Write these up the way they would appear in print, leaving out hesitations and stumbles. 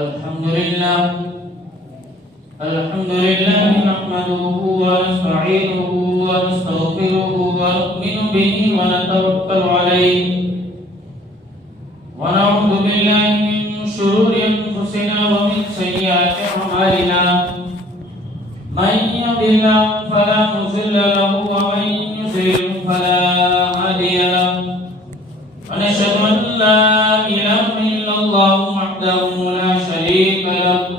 अल्हम्दुलिल्लाह नहमदुहु व नस्तईनुहु व नस्तगफिरुहु व नु'मिनु बिही व नतवक्कलु अलैहि व नऊज़ु बिल्लाहि मिन शुरूरि अंफुसिना व मिन सय्यिआति अ'मालिना मन यहदिल्लाहु फला मुज़िल्ला लहु व मन युज़लिल फला हादिया लहु व नशहदु अन ला इलाहा इल्लल्लाह वहदहु ला शरीका लहु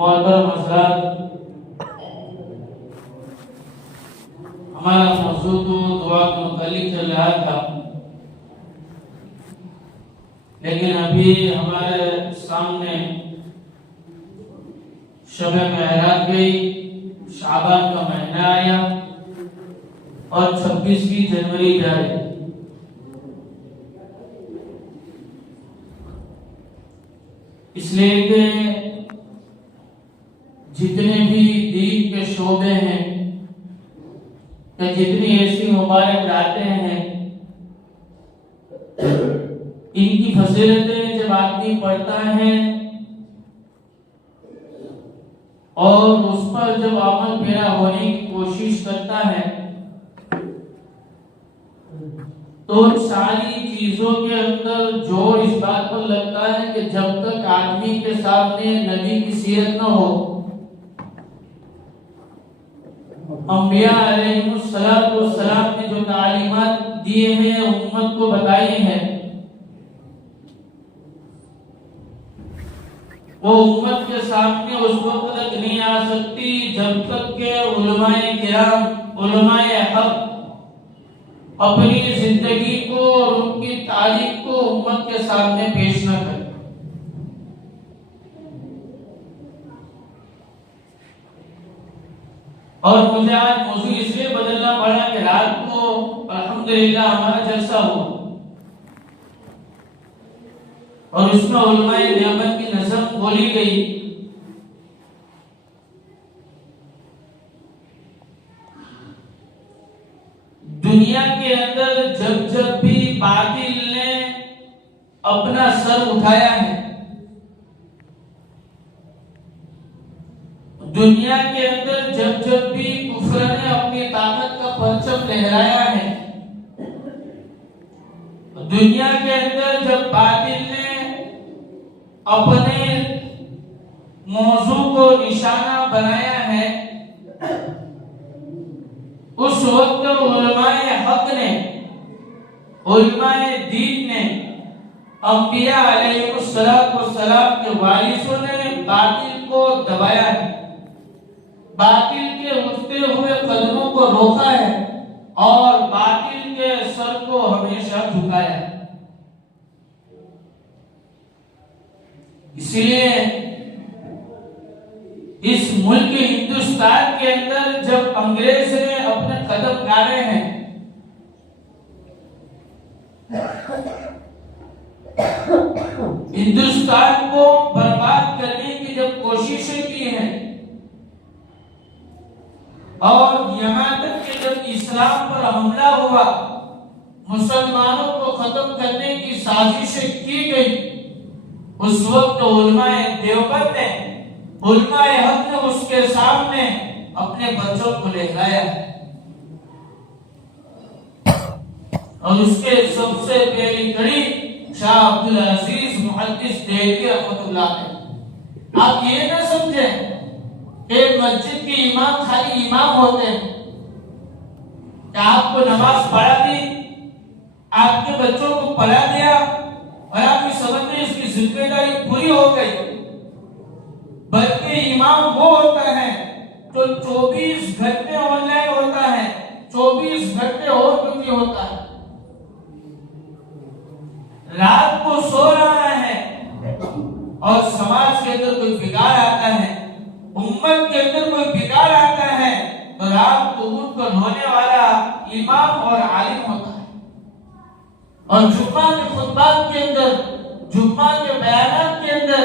मोहतरम हज़रात, हमारा मौजू तो दुआ के मुतालिक चल रहा था, लेकिन अभी हमारे सामने शब मेराज गई, शाबान का महीना आया और 26वीं जनवरी जाए। इसलिए कि जितने भी दीन के शोबे हैं या जितनी ऐसी मुबारक रातें हैं, इनकी फजीलतें जब आदमी पढ़ता है और उस पर जब अमल पेरा होने की कोशिश करता है तो सारी चीजों के अंदर जोर इस बात पर लगता है कि जब तक आदमी के सामने नबी की सीरत न हो, अंबिया अलैहिस्सलाम ने जो तालीमात दिए हैं, उम्मत को बताई है, वो उम्मत के सामने उस वक्त तक नहीं आ सकती जब तक के उलमाए किराम, उलमाए हक अपनी जिंदगी को और उनकी तारीख को उम्मत के सामने पेश न करें। और मुझे आज मौजू इसलिए बदलना पड़ा कि रात को अल्हम्दुलिल्लाह हमारा जलसा हुआ और उसमें उलमाए नियामत की नज़म बोली गई। दुनिया के अंदर जब जब भी बातिल ने अपना सर उठाया है, दुनिया के अंदर जब जब भी कुफ्र ने अपनी ताकत का परचम लहराया है, दुनिया के अंदर जब बातिल ने अपने मौजू को निशाना बनाया है, उस वक्त उलमाए हक ने, उलमाए दीन ने, अंबिया अलैहिस्सलाम के वारिसों ने बातिल को दबाया है, बातिल के उठते हुए कदमों को रोका है और बातिल के सर को हमेशा झुकाया है। इसलिए इस मुल्क हिंदुस्तान के अंदर जब अंग्रेज ने अपने कदम गाड़े हैं, हिंदुस्तान को बर्बाद करने की जब कोशिशें की हैं और यहाँ तक कि जब इस्लाम पर हमला हुआ, मुसलमानों को खत्म करने की साजिशें की गई, उस वक्त उलमाए देवबंद ने, उलमाए हक ने उसके सामने अपने बच्चों को लहराया और उसके सबसे पहली कड़ी शाह अब्दुल अजीज मुहद्दिस देहलवी रहमतुल्लाह अलैह। आप ये ना समझें कि मस्जिद के इमाम खाली इमाम होते हैं, कि आपको नमाज पढ़ा दी, आपके बच्चों को पढ़ा दिया और आप ये समझ रहे इसकी जिम्मेदारी पूरी हो गई। बल्कि इमाम वो होता है जो 24 घंटे ऑनलाइन होता है, 24 घंटे और ड्यूटी होता है। रात को सो रहा है और समाज के अंदर कोई बिगाड़ आता है, उम्मत के अंदर कोई बिगाड़ आता है, तो रात को उठकर होने वाला इमाम और आलिम होता है। और जुम्मा के खुतबात के अंदर, जुम्मा के बयानात के अंदर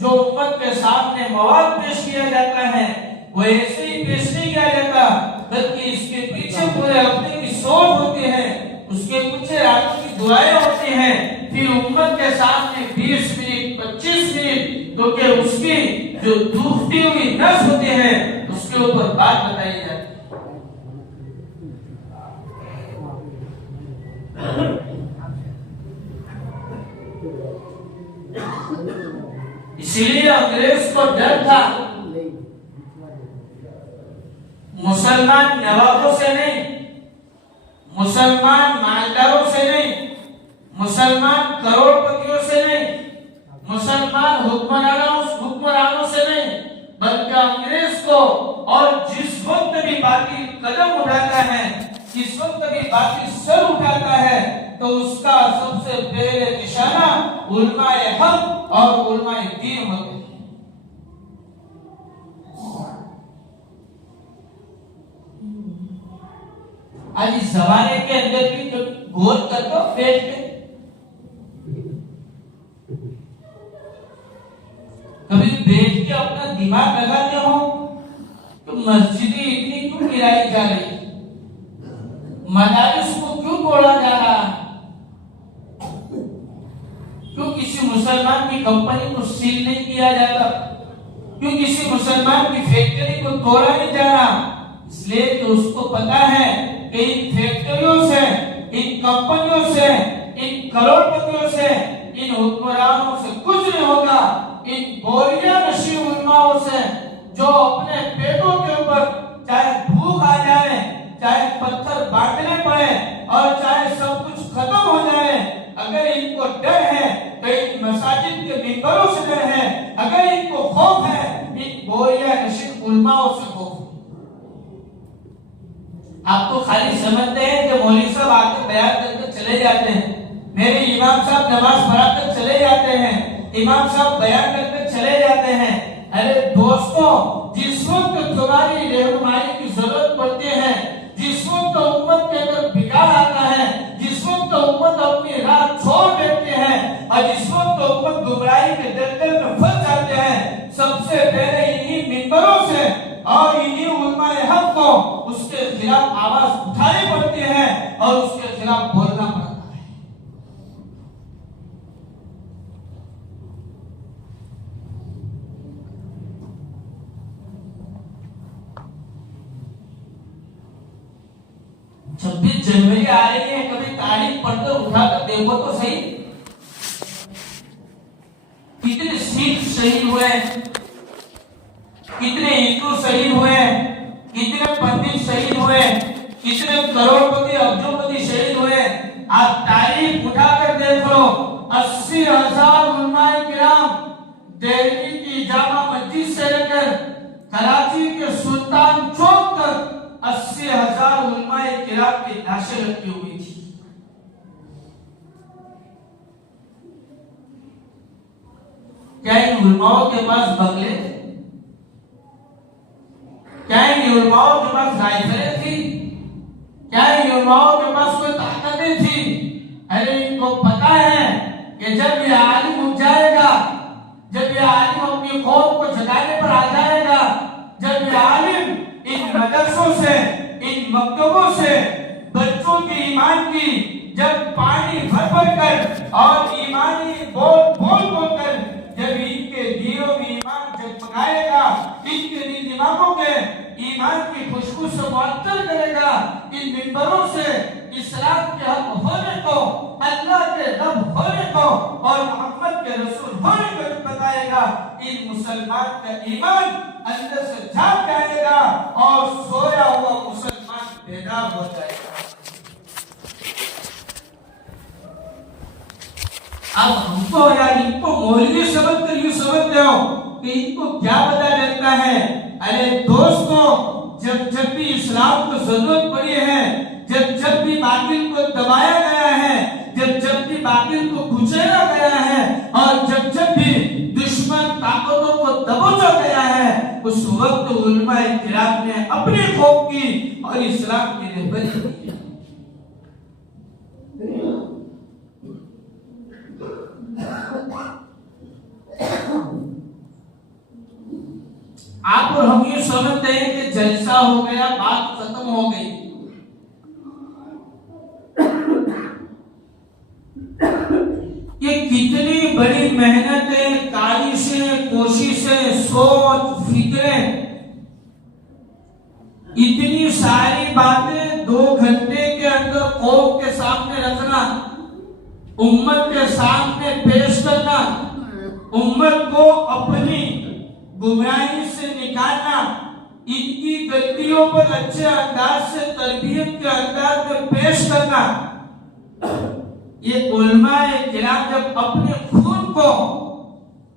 जो उम्मत के सामने मवाद पेश किया जाता है वो ऐसे ही पेश नहीं किया जाता, बल्कि इसके पीछे पूरे हफ्ते की सोच होती है, उसके पीछे रातों की दुआएं होती हैं, फिर उम्मत के सामने 20 मिनट 25 मिनट तो कि उसकी जो दुखती हुई नस होती है उसके ऊपर बात बताई जाती है। इसीलिए अंग्रेज को डर था, मुसलमान नवाबों से नहीं, मुसलमान मालदारों से नहीं, मुसलमान करोड़पतियों से नहीं, मुसलमान हुक्मरानों से नहीं, बल्कि अंग्रेज को। और जिस वक्त भी बातिल कदम उठाता है, जिस वक्त भी बातिल सर उठाता है, तो उसका सबसे पहले निशाना उलमाए हक और उलमाए दीन होते हैं। आज इस जमाने के अंदर भी जो गौर कर दो बैठ के, कभी बैठ के अपना दिमाग लगाते हो तो मस्जिदें इतनी क्यों गिराई जा रही, मदारिस को क्यों तोड़ा जा रहा, क्यों किसी मुसलमान की कंपनी को सील नहीं किया जाता, क्यों किसी मुसलमान की फैक्ट्री को तोड़ा नहीं जा रहा? इसलिए कि उसको पता है कि इन फैक्ट्रियों से, इन कंपनियों से, इन करोड़पतियों से, इन हुक्मरानों से कुछ नहीं होगा। इन बोरिया नशी उलमाओं से जो अपने पेटों के ऊपर चाहे भूख आ जाए, चाहे पत्थर बांटने पड़े और चाहे सब कुछ खत्म हो जाए, अगर इनको डर है तो इन मसाजिद के मिंबरों से डर है, अगर इनको खौफ है इन बोरिया नशी उलमाओं से खौफ। आप तो खाली समझते हैं कि मौलवी साहब आके बयान करके चले जाते हैं, मेरे इमाम साहब नमाज पढ़ाकर चले जाते हैं, इमाम साहब बयान करके चले जाते हैं। अरे दोस्तों, जिस वक्त तुम्हारी रहनुमाई की जरूरत पड़ती है, जिस वक्त उम्मत के अंदर बिगाड़ आता है, जिस वक्त उम्मत अपनी राह छोड़ देती है और जिस वक्त उम्मत गुमराही के दलदल में फंस जाते हैं, सबसे पहले इन्हीं मिंबरों से और इन्हीं उलमाए हक को उसके खिलाफ आवाज उठानी पड़ती है और उसके खिलाफ बोलना पड़ता है। छब्बीस जनवरी आ रही है, कभी तारीख पढ़कर उठाकर देखो तो सही, कितने सिख शहीद हुए, कितने हिंदू शहीद हुए, कितने पंडित शहीद हुए, कितने करोड़पति अब्जोपति शहीद हुए। आप तारीख उठाकर देख लो, 80,000 उलमाए किराम दिल्ली की जामा मस्जिद से लेकर कराची के सुल्तान चौक तक 80,000 उलमाए किराम की लाशें रखी हुई थी। क्या इन उलमाओं के पास बंगले थे? क्या इन उलमाओं के पास राइफलें थी? क्या इन उलमाओं के पास कोई ताकतें थी? अरे इनको पता है कि जब ये आलिम उठ जाएगा, जब ये आलिम अपनी कौम को जगाने पर आ जाएगा, जब ये आलिम इन मदरसों से, इन मकतबों से बच्चों के ईमान की जब पानी भर भर कर और ईमानी बोल बोल कर जब इनके दिलों में ईमान जगमगाएगा, इनके दिमागों के ईमान की खुशबू से मुअत्तर करेगा, इन मिंबरों से इस्लाम के हक होने को, अल्लाह के रब होने को और मोहम्मद के रसूल मुसलमान का ईमान अंदर से जाग जाएगा और सोया हुआ मुसलमान बेदार हो जाएगा। अब हमको यार इनको मौलवी समझते यूं समझते हो कि इनको क्या पता चलता है। अरे दोस्तों, जब भी इस्लाम को जरूरत पड़ी है, जब भी बातिल को दबाया गया है, जब भी बातिल को कुचला गया है और जब भी दुश्मन ताकतों को दबोचा गया है, उस वक्त उलमाए किराम ने अपनी खौफ की और इस्लाम की रहबरी की। आप और हम ये समझते हैं कि जलसा हो गया, बात खत्म हो गई। ये कितनी बड़ी मेहनतें, कालिशें, कोशिशें, सोच, फिक्रें, इतनी सारी बातें 2 घंटे के अंदर कौम के सामने रखना, उम्मत के सामने पेश करना, उम्मत को अपनी गुमराही से निकालना, इनकी गलतियों पर अच्छे अंदाज से तरबियत के अंदाज में पेश करना। ये उलमाए किराम जब अपने खून को,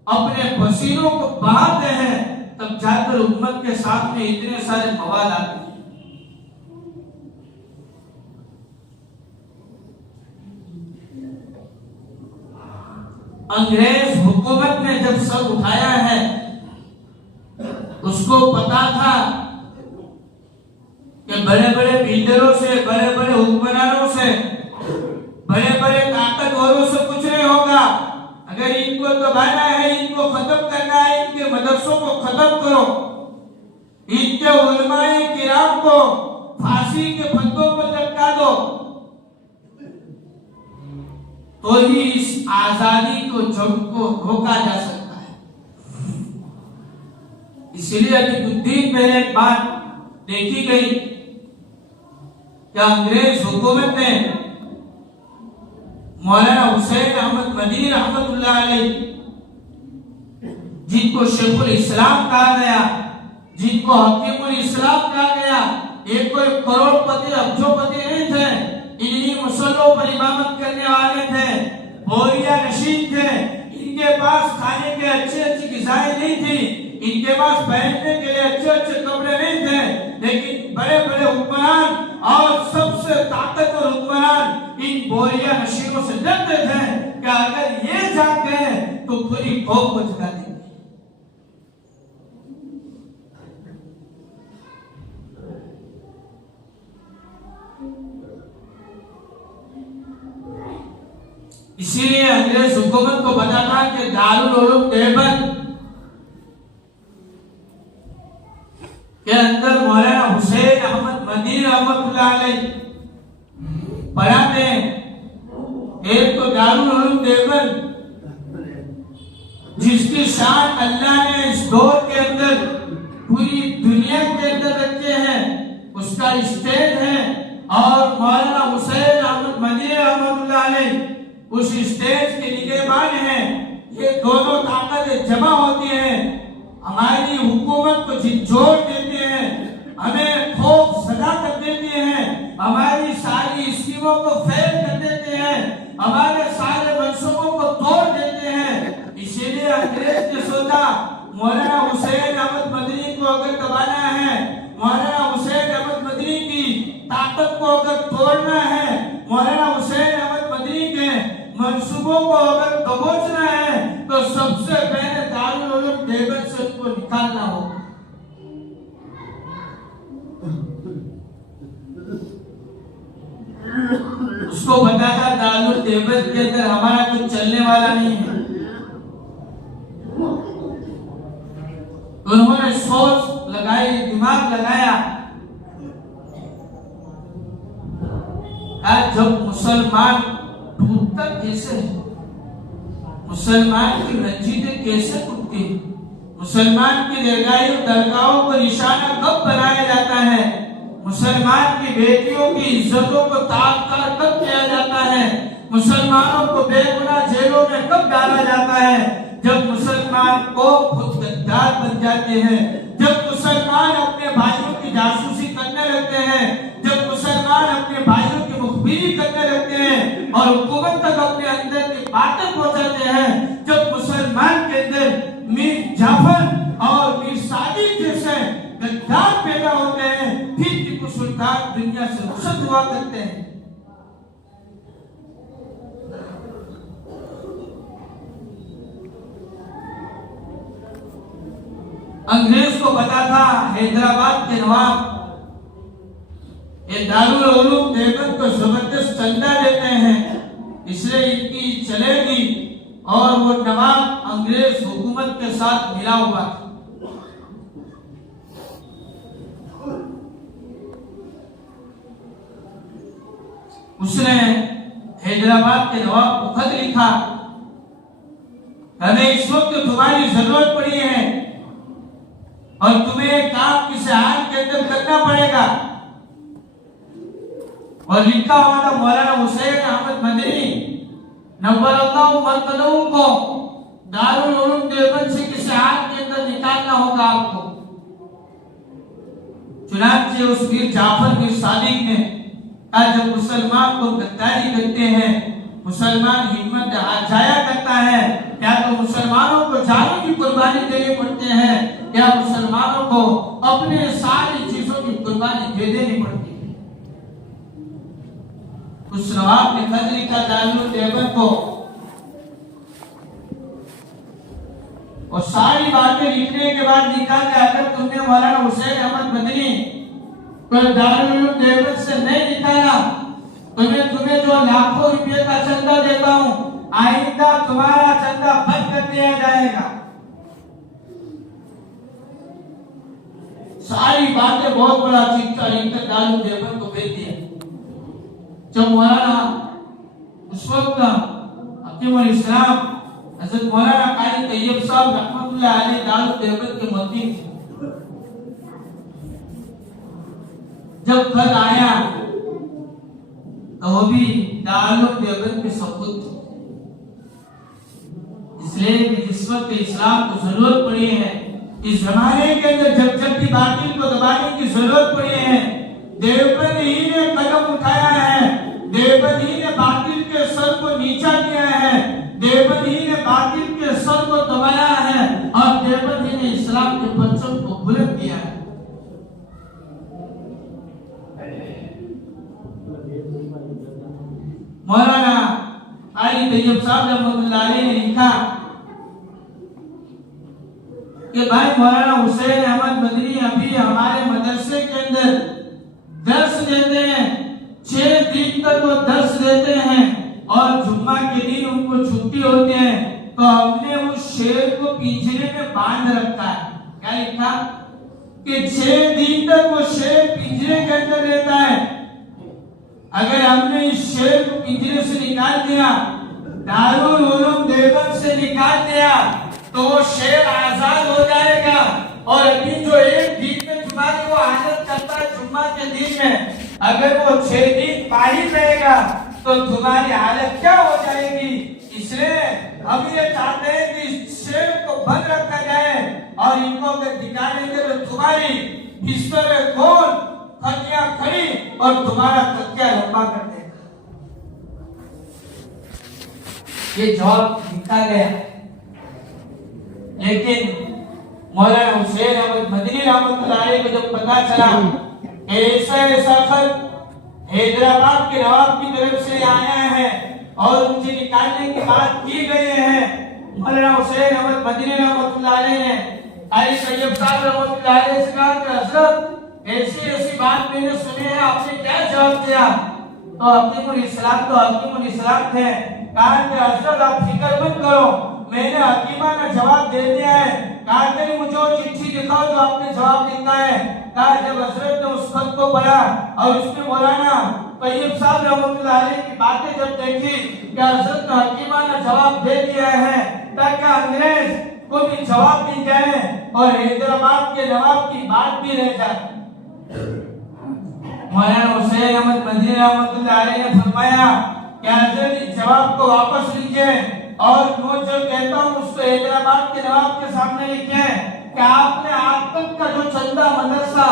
अपने पसीनों को बहाते हैं, तब जाकर उम्मत के सामने इतने सारे मवाद आते हैं। अंग्रेज हुकूमत ने जब सर उठाया है, उसको पता था कि बड़े बड़े बिल्डरों से, बड़े बड़े हुक्मरानों से, बड़े बड़े ताकतवरों से कुछ नहीं होगा। अगर इनको दबाना है, इनको खत्म करना है, इनके मदरसों को खत्म करो, इनके उलमाए किराम को फांसी के फंदों पर लटका दो, तो ही इस आजादी को जंग को रोका जा सकता है। इसलिए अलीउद्दीन में एक बात देखी गई कि अंग्रेज हुकूमत ने मौलाना हुसैन अहमद मदनी रहमतुल्लाह अलैह, जिनको शेखुल इस्लाम कहा गया, जिनको हकीमुल इस्लाम कहा गया, एक कोई करोड़पति अब्जोपति नहीं थे, इन्हीं मुसल्लों पर इमामत करने वाले थे, बोरिया नशीन थे, इनके पास खाने के अच्छी अच्छी ग़िज़ाएं नहीं थी, इनके पास पहनने के लिए अच्छे अच्छे कपड़े नहीं थे, लेकिन बड़े बड़े हुक्मरान और सबसे ताकतवर हुक्मरान इन बोरिया नशीनों से डरते थे कि अगर ये जाग गए तो पूरी कौम को जगा देंगे। इसीलिए अंग्रेज हुकूमत को पता था कि दारुल उलूम देवबंद के अंदर मौलाना हुसैन अहमद मदनी रहमतुल्लाह अलैह पढ़ाते हैं। एक तो दारुल उलूम देवबंद, जिसकी शान अल्लाह ने इस दौर के अंदर पूरी दुनिया के अंदर रखे हैं, उसका स्टेज है, और मौलाना हुसैन अहमद मदनी रहमतुल्लाह अलैह उस स्टेज के निगहबान हैं। ये दोनों ताकतें जमा होती हैं, हमारी हुकूमत को झिझोड़ देती हैं, हमें खौफ सदा कर देती हैं, हमारी सारी स्कीमों को फेल कर देते हैं, हमारे सारे मंसूबों को तोड़ देते हैं। इसीलिए अंग्रेज ने सोचा मौलाना हुसैन अहमद मदनी को अगर दबाना है, मौलाना हुसैन अहमद मदनी की ताकत को अगर तोड़ना है, मौलाना हुसैन अहमद मदनी के मंसूबों को अगर दबोचना है, तो सबसे पहले दारुल उलूम देवबंद से उनको निकालना होगा। उसको पता था दारुल देवबंद के अंदर हमारा कुछ चलने वाला नहीं है। उन्होंने सोच लगाई, दिमाग लगाया, जब मुसलमान टूटता कैसे है, मुसलमान की मस्जिदें कैसे टूटती है, मुसलमान की दरगाहों को निशाना कब बनाया जाता है, मुसलमान की बेटियों की इज्जतों को ताक-ताक कब किया जाता है, मुसलमानों को बेगुनाह जेलों में कब डाला जाता है, जब मुसलमान को खुद गद्दार बन जाते हैं। जब मुसलमान अपने भाइयों की जासूसी करने लगते हैं, जब मुसलमान अपने भाइयों की मुखबिरी करने लगते हैं और हुकूमत तक अपने अंदर की बातें पहुंचाते हैं, जब मुसलमान के अंदर मीर जाफर और मीर सादिक जैसे गद्दार पैदा होते हैं, फिर टीपू सुल्तान दुनिया से रुखसत हुआ करते हैं। अंग्रेज को पता था हैदराबाद के नवाब ये दारुल उलूम देवबंद को जबरदस्त चंदा देते हैं, इसलिए इनकी चलेगी, और वो नवाब अंग्रेज हुकूमत के साथ मिला हुआ था। उसने हैदराबाद के नवाब को खत लिखा, हमें इस वक्त तुम्हारी जरूरत पड़ी है और तुम्हें काम किसी हाल के अंदर करना पड़ेगा। और लिखा हुआ था मौलाना हुसैन अहमद मदनी नव्वरअल्लाहु मरकज़हू को दारुल उलूम देवबंद से किसी हाल के अंदर निकालना होगा आपको। चुनांचे उस मीर जाफर मीर सादिक ने कहा, जब मुसलमान को गद्दारी करते हैं, मुसलमान हिम्मत जाया करता है, क्या तो मुसलमानों को जानों की कुर्बानी देनी पड़ती है, क्या मुसलमानों को अपने सारी चीजों की कुर्बानी दे देनी पड़ती है। उस नवाब ने खत लिखा दारुल देवबंद को, और सारी बातें लिखने के बाद लिखा कि अगर तुमने मौलाना हुसैन अहमद मदनी को दारुल उलूम देवबंद से नहीं निकाला, तुम्हें जो लाखों रुपए का चंदा देता हूं, आइंदा तुम्हारा चंदा बंद कर दिया जाएगा। सारी बातें बहुत बड़ा चिट्ठा लिखकर दारुल देवबंद को भेज दिया। जब मौलाना उस वक्त हकीमुल इस्लाम हजरत मौलाना कारी तैयब साहब रहमतुल्लाह अलैह दारुल देवबंद के मुअद्दिन थे, जब खत आया तो वो भी दारुल देवबंद के सपूत थे। इसलिए कि जिस वक्त इस्लाम को जरूरत पड़ी है, इस जमाने के अंदर जब जब भी बातिल को दबाने की जरूरत पड़ी है, देवबंद ही ने कदम उठाया है, देवबंद ही ने बातिल के सर को नीचा किया है, देवबंद ही ने बातिल के सर को दबाया है, और देवबंद ही ने इस्लाम के परचम को बुलंद किया है। मौलाना कारी तैयब साहब रहमतुल्लाह अलैह ने लिखा कि भाई मौलाना हुसैन अहमद मदनी अभी हमारे मदरसे के अंदर दर्स देते हैं, 6 दिन तक वो दर्स देते हैं और जुम्मा के दिन उनको छुट्टी होती है, तो हमने उस शेर को पिंजरे में बांध रखा है। क्या लिखा कि 6 दिन तक वो शेर पिंजरे के अंदर रहता है, अगर हमने इस शेर को पिंजरे से निकाल दिया, दारुल उलूम देवबंद से निकाल दिया, तो वो शेर आजाद हो जाएगा। और अभी जो एक दिन में तुम्हारी वो आदत करता है जुम्मा के दिन में, अगर वो 6 दिन बाहर रहेगा तो तुम्हारी हालत क्या हो जाएगी। इसलिए हम ये चाहते हैं कि इस शेर को बंद रखा जाए, और इनको अगर निकालेंगे तो तुम्हारी बिस्तर में कौन खटिया खड़ी और तुम्हारा तकिया लंबा कर देगा। ये जवाब लिखा गया, लेकिन मौलाना हुसैन अहमद मदनी रहमतुल्लाह अलैह को जब पता चला ऐसा खत हैदराबाद के नवाब की तरफ से आया है और उनसे निकालने की बात की गई है, मौलाना हुसैन अहमद मदनी रहमतुल्लाह अलैह ने कारी तैयब साहब रहमतुल्लाह अलैह से कहा कि हज़रत ऐसी बात मैंने सुनी है, आपने क्या जवाब दिया। तो हकीमुल इस्लाम थे, कहा कि हज़रत आप फिक्र मत करो, मैंने हकीमाना जवाब दे दिया है। कहा कि मुझे वो चिट्ठी दिखाओ जो आपने जवाब लिखा है। कहा जब हजरत ने उस खत को पढ़ा और उसमें मौलाना तैयब साहब रहमतुल्लाह अलैह की बातें जब देखी कि हजरत ने हकीमाना जवाब दे दिया है, ताकि अंग्रेज को भी जवाब मिल जाए और हैदराबाद के नवाब की बात भी रह जाए। मौलाना हुसैन अहमद मदनी रहमतुल्लाह अलैह ने फरमाया कि हजरत इस जवाब को वापस लीजिए और मैं जो कहता हूँ उसको हैदराबाद के नवाब के सामने लिखें। कि आपने आज तक का जो चंदा मदरसा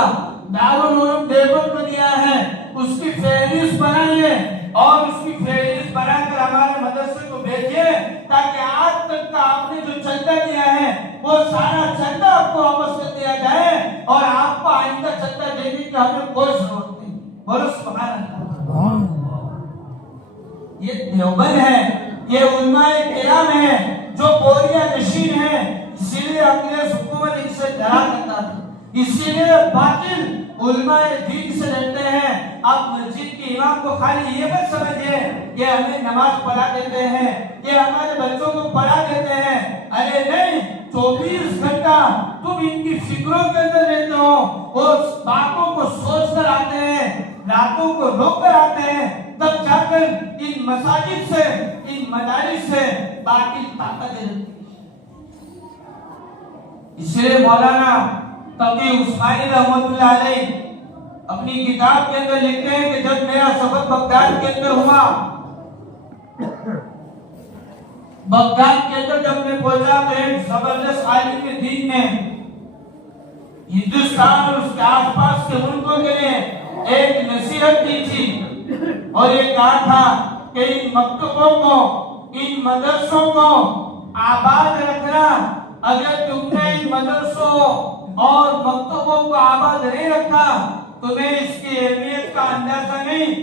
दारुल उलूम देवबंद को दिया है उसकी फहरिस्त बनाइए और उसकी फहरिस्त बनाकर हमारे मदरसे को भेजिए ताकि आज तक का आपने जो चंदा दिया है वो सारा चंदा आपको वापस कर दिया जाए और आपको आइंदा चंदा देने की हमें कोई जरूरत नहीं। बोलो सुभान अल्लाह। ये देवबंद है, ये उलमाए किराम है जो बोरिया नशीन है, इसीलिए अंग्रेज हुकूमत इनसे डरा करता था, इसीलिए बातिल उलमाए दीन से डरते हैं। आप मस्जिद के इमाम को खाली ये मत समझिए ये हमें नमाज पढ़ा देते हैं, ये हमारे बच्चों को पढ़ा देते हैं। अरे नहीं, 24 घंटा तुम इनकी फिक्रों के अंदर रहते हो, वो बातों को सोच कर आते हैं, रातों को रोक कर आते हैं, तब जाकर इन मसाजिद से, इन मदारिस से बातिल ताकत है। इसलिए मौलाना तकी उस्मानी रहमतुल्लाह अलैह अपनी किताब के अंदर लिखते हैं कि जब मेरा सफर बगदाद के अंदर हुआ, बगदाद के अंदर जब मैं पहुंचा तो एक जबरदस्त आलिम के दीन ने हिंदुस्तान और उसके आसपास के मुल्कों के लिए एक नसीहत दी थी और ये कहा था कि इन मकतबों को, इन मदरसों को आबाद रखना। अगर तुमने इन मदरसों और मकतबों को आबाद नहीं रखा तुम्हें इसकी अहमियत का अंदाजा नहीं।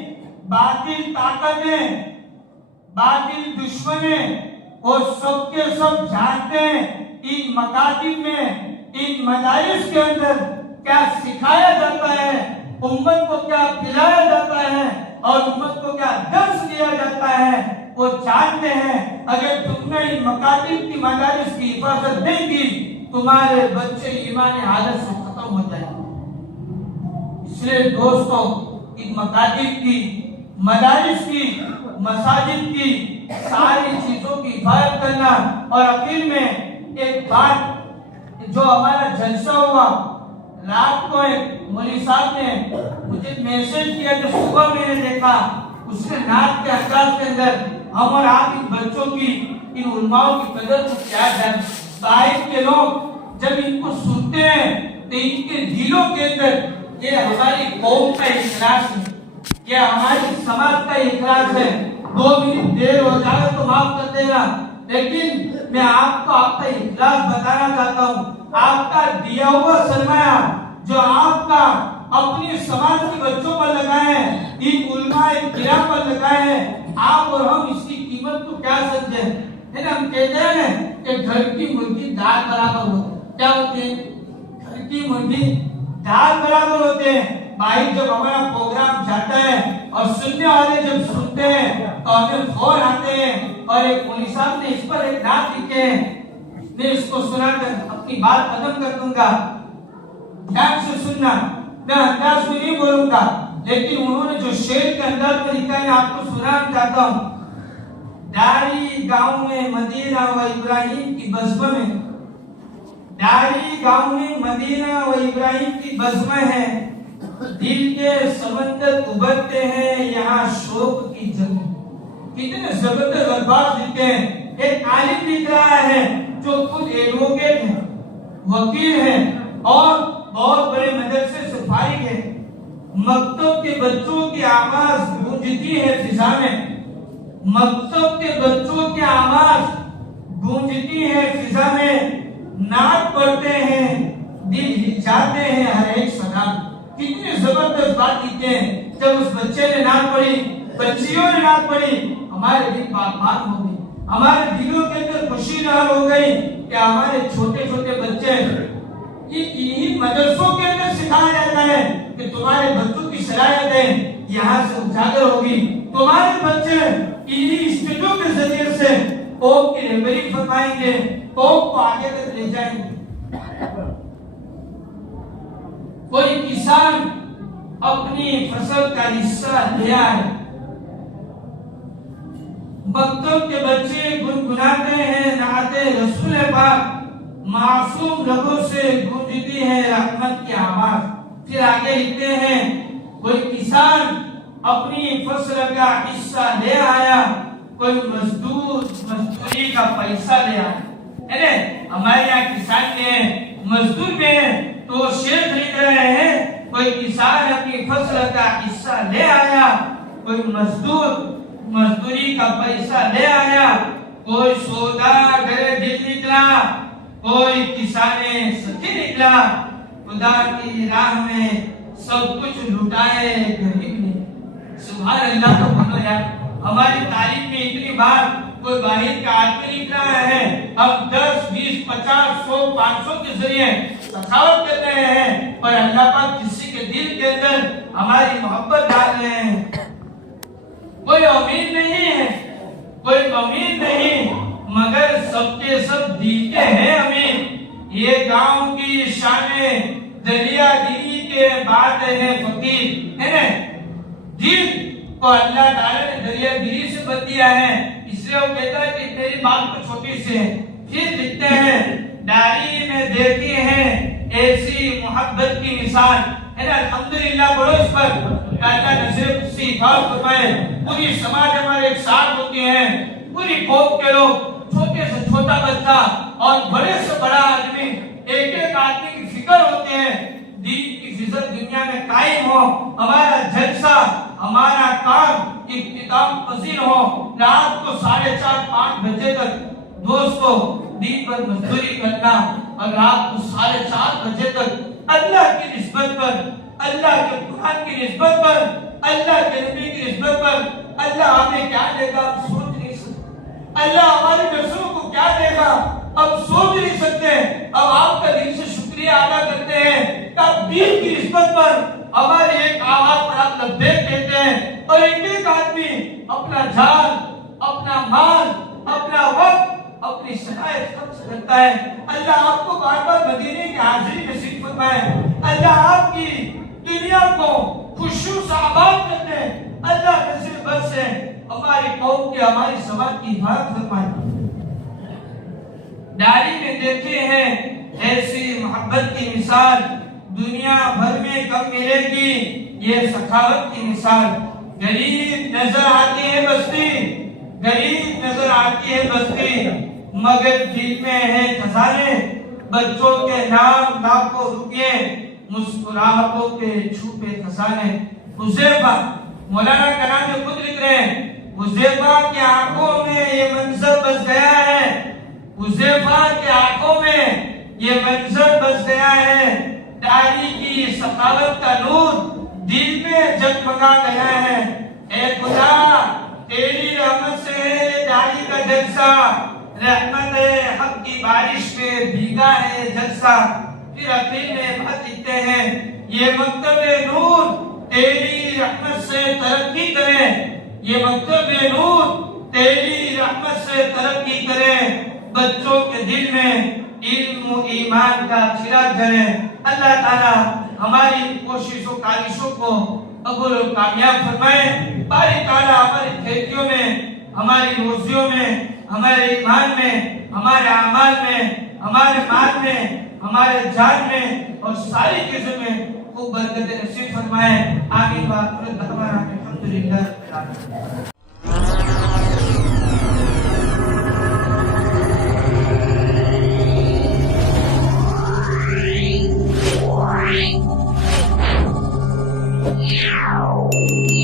बातिल ताकतें, बातिल दुश्मनें वो सब के सब जानते हैं इन मकातिब में, इन मदारिस के अंदर क्या सिखाया जाता है, उम्मत को क्या पिलाया जाता है और उम्मत को क्या दर्स दिया जाता है, वो जानते हैं। अगर तुमने इन मकातिब की मदारिस की हिफाजत नहीं की तुम्हारे बच्चे ईमानी हालत से खत्म हो जाएंगे। इसलिए दोस्तों, इन मकातिब की, मदारिस की, मसाजिद की सारी चीजों की हिफाजत करना। और आखिर में एक बात, जो हमारा जलसा हुआ रात को एक मौलवी साहब ने मुझे मैसेज किया कि सुबह मैंने देखा उसके नाक के अंदाज के अंदर हम और आप इन बच्चों की, इन उलमाओं की कदर को क्या जान। बाहर के लोग जब इनको सुनते हैं तो इनके दिलों के अंदर ये हमारी कौम का इखलास है, ये हमारी समाज का इखलास है। 2 मिनट देर हो जाए तो माफ कर देना, लेकिन मैं आपको आपका इखलास बताना चाहता हूँ। आपका दिया हुआ सरमाया जो आपका अपने समाज के बच्चों पर लगाए हैं, इन उलमाए किराम पर लगाए हैं, आप और हम इसकी कीमत को क्या समझे है ना। हम कहते हैं कि घर की मुर्गी दाल बराबर होती है। क्या होती है? घर की मुर्गी दाल बराबर होते हैं। भाई जब हमारा प्रोग्राम जाता है और सुनने वाले जब सुनते हैं तो हमें फोन आते हैं और एक मौलवी साहब ने इस पर एक नात लिखे हैं, मैं इसको सुनाकर अपनी बात खत्म कर दूंगा। ध्यान से सुनना, मैं अंदाज में नहीं बोलूंगा, लेकिन उन्होंने जो शेर के अंदाज में लिखा है आपको सुनाना चाहता हूँ। डारी गांव में मदीना व इब्राहिम की बज़्म में, डारी गांव में मदीना व इब्राहिम की बज़्म है, दिल के समंदर उभरते हैं यहाँ शोक की जंग। कितने जबरदस्त अल्फाज लिखे हैं। एक आलिम लिख रहा है जो खुद एडवोकेट है, वकील है और बहुत बड़े मदरसे से फारिग है। मकतब के बच्चों की आवाज गूंजती है फिजा में, मकतब के बच्चों की आवाज गूंजती है फिजा में, नात पढ़ते हैं दिल हिलजाते हैं हर एक सदा। कितनी जबरदस्त बात लिखते हैं। जब उस बच्चे ने नात पढ़ी, बच्चियों ने नात पढ़ी, हमारे दिल बागबान हो गए, हमारे दिलों के अंदर खुशी नहर हो गई कि हमारे छोटे छोटे बच्चे, इन्हीं मदरसों के अंदर सिखाया जाता है कि तुम्हारे बच्चों की सलाहियतें यहाँ से उजागर होगी। तुम्हारे बच्चे इन्हीं स्टेजों के जरिए से कौम की रहबरी फरमाएंगे, कौम को आगे तक ले जाएंगे। कोई किसान अपनी फसल का हिस्सा ले आए, मकतब के बच्चे गुनगुनाते हैं नाते रसूल पाक, मासूम लबों से गूंजती है रहमत की आवाज। फिर आगे लिखते हैं कोई किसान अपनी फसल का हिस्सा ले आया, कोई मजदूर मजदूरी का पैसा ले आया। अरे हमारे यहाँ किसान ने मजदूर में है तो शेख लिख रहे हैं कोई किसान अपनी फसल का हिस्सा ले आया, कोई मजदूर मजदूरी का पैसा ले आया, कोई सौदा घरे दिल निकला, कोई किसाने सखी निकला, खुदा की राह में सब कुछ लुटाए गरीब ने। सुभान अल्लाह तो बोलो यार, हमारी तारीफ में इतनी बार कोई बाहर का आदमी निकला है, हम 10, 20, 50, 100, 500 के जरिए सखावत कर रहे हैं, पर अल्लाह पाक किसी के दिल के अंदर हमारी मोहब्बत डाल रहे हैं। कोई अमीर नहीं है, कोई अमीर नहीं, मगर सबके सब दिल के हैं अमीर। ये गांव की शाने दरियागिरी के बात है फकीर है ना, दिल को अल्लाह ताला ने दरियागिरी से बच दिया है, इसलिए वो कहता है कि तेरी बात तो छोटी सी है। फिर लिखते हैं डायरी में देखी है ऐसी मोहब्बत की मिसाल है ना, अल्हम्दुलिल्लाह बोलो इस पर अल्लाह नसीब से हिफाजत फरमाए। पूरी समाज हमारे एक साथ होती है, पूरी कौम के लोग, छोटे से छोटा बच्चा और बड़े से बड़ा आदमी, एक एक आदमी की फिक्र होती है दीन की फिजर दुनिया में कायम हो, हमारा जलसा हमारा काम इख्तिताम पसीर हो, रात को 4:30-5 बजे तक दोस्तों दिन पर मजदूरी करना और रात को 4:30 बजे तक अल्लाह की निस्बत पर, अल्लाह के कुरान की निस्बत पर, अल्लाह के नबी की निस्बत पर अल्लाह हमें क्या देगा आप सोच नहीं सकते, अल्लाह हमारे नस्लों को क्या देगा अब सोच नहीं सकते। अब आपका दिल से शुक्रिया अदा करते हैं तब दीन की निस्बत पर हमारे एक आवाज पर आप लब्बैक कहते हैं, और एक एक आदमी अपना जान, अपना माल, अपना वक्त, अपनी शरायत खर्च करता है। अल्लाह आपको बार बार मदीने की हाजिरी नसीब फरमाए, अल्लाह आपकी दुनिया को खुशू से आबाद करते, अल्लाह नसीब बख्शे, हमारी कौम की, हमारी समाज की हिफाजत फरमाए। डायरी में देखे हैं ऐसी मोहब्बत की मिसाल दुनिया भर में कब मिलेगी, ये सखावत की मिसाल। गरीब नजर आती है बस्ती, गरीब नजर आती है बस्ती, मगर दिल में है खजाने, बच्चों के नाम लाखों रुपये, मुस्कुराहटों के छुपे खजाने। हुज़ैफा मौलाना कलाम में खुद लिख रहे हैं, हुज़ैफा की आंखों में ये मंजर बस गया है, हुज़ैफा की आंखों में ये मंजर बस गया है, डायरी की सखावत का नूर दिल में जगमगा गया है। ए खुदा तेरी रहमत से डायरी का जलसा, रहमत हक की बारिश में भीगा है जलसा। फिर आखिर में बात लिखते हैं, ये मकतबे नूर तेरी रहमत से तरक्की करे, ये मकतबे नूर तेरी रहमत से तरक्की करे, बच्चों के दिल में इल्म और ईमान का चिराग जले। अल्लाह ताला हमारी कोशिशों काविशों को कबूल और कामयाब फरमाए। बारी ताला हमारी खेतियों में, हमारी रोजियों में, हमारे ईमान में, हमारे अमाल में, हमारे माल में, हमारे जान में और सारी चीजों में खूब बरकत नसीब फरमाए। आमीन व आखिर दअवाना अल्हम्दुलिल्लाह। Yeah.